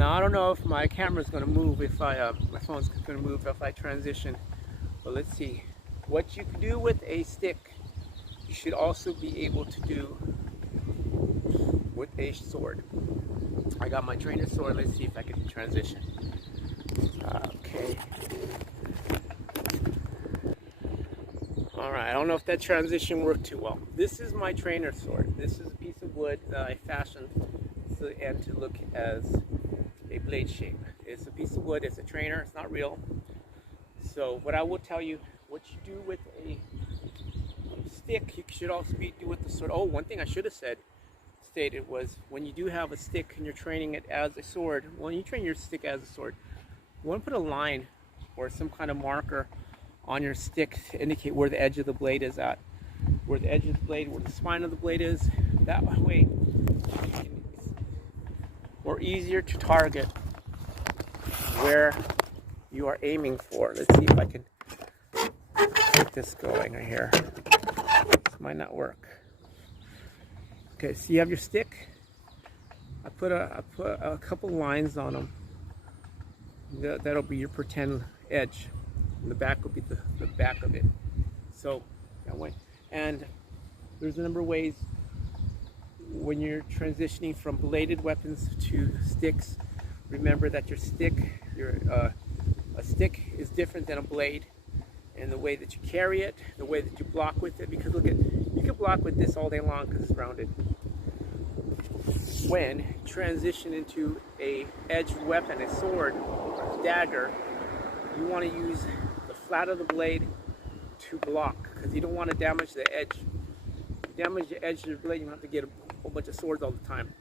Now I don't know if my camera's going to move if my phone's going to move if I transition, but let's see. What you can do with a stick, you should also be able to do with a sword. I got my trainer sword. Let's see if I can transition. Okay. Alright, I don't know if that transition worked too well. This is my trainer sword. This is a piece of wood that I fashioned and to look as a blade shape. It's a piece of wood, it's a trainer, it's not real. So what I will tell you, what you do with a stick, you should also do with the sword. Oh, one thing I should have stated was when you do have a stick and you're training it as a sword, when you train your stick as a sword, you want to put a line or some kind of marker on your stick to indicate where the edge of the blade is at. Where the edge of the blade, where the spine of the blade is. That way it's more easier to target where you are aiming for. Let's see if I can get this going right here. This might not work. Okay, so you have your stick. I put a couple lines on them. That'll be your pretend edge. And the back will be the back of it. So that way. And there's a number of ways when you're transitioning from bladed weapons to sticks. Remember that your stick, a stick is different than a blade in the way that you carry it, the way that you block with it. Because look at, you can block with this all day long because it's rounded. When you transition into a edged weapon, a sword, a dagger, you want to use the flat of the blade to block because you don't want to damage the edge. If you damage the edge of the blade, you don't have to get a whole bunch of swords all the time.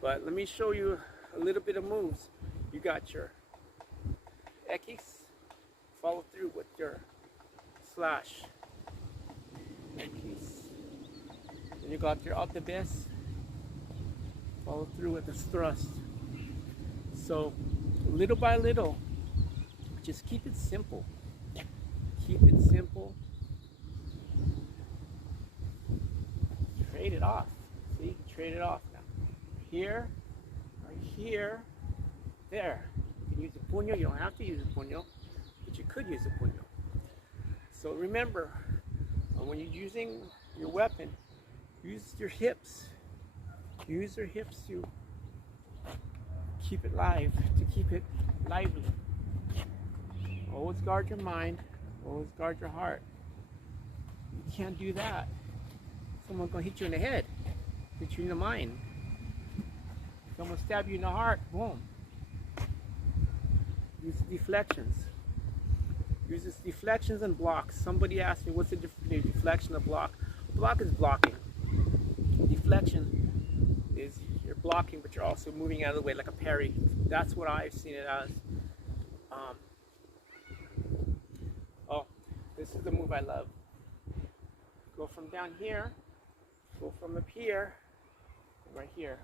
But let me show you a little bit of moves. You got your X, follow through with your slash, X. Then you got your altabes, follow through with this thrust. So little by little, just keep it simple. Keep it simple. Trade it off. See, trade it off now. Here, right here, there. You can use a puño. You don't have to use a puño, but you could use a puño. So remember, when you're using your weapon, use your hips. Use your hips to keep it live, to keep it lively. Always guard your mind. Always guard your heart. You can't do that. Someone's going to hit you in the head. Hit you in the mind. Someone stab you in the heart. Boom. Use deflections. Use deflections and blocks. Somebody asked me what's the difference between deflection and block. Block is blocking. Deflection is you're blocking, but you're also moving out of the way like a parry. That's what I've seen it as. Oh, this is the move I love. Go from down here, go from up here, right here.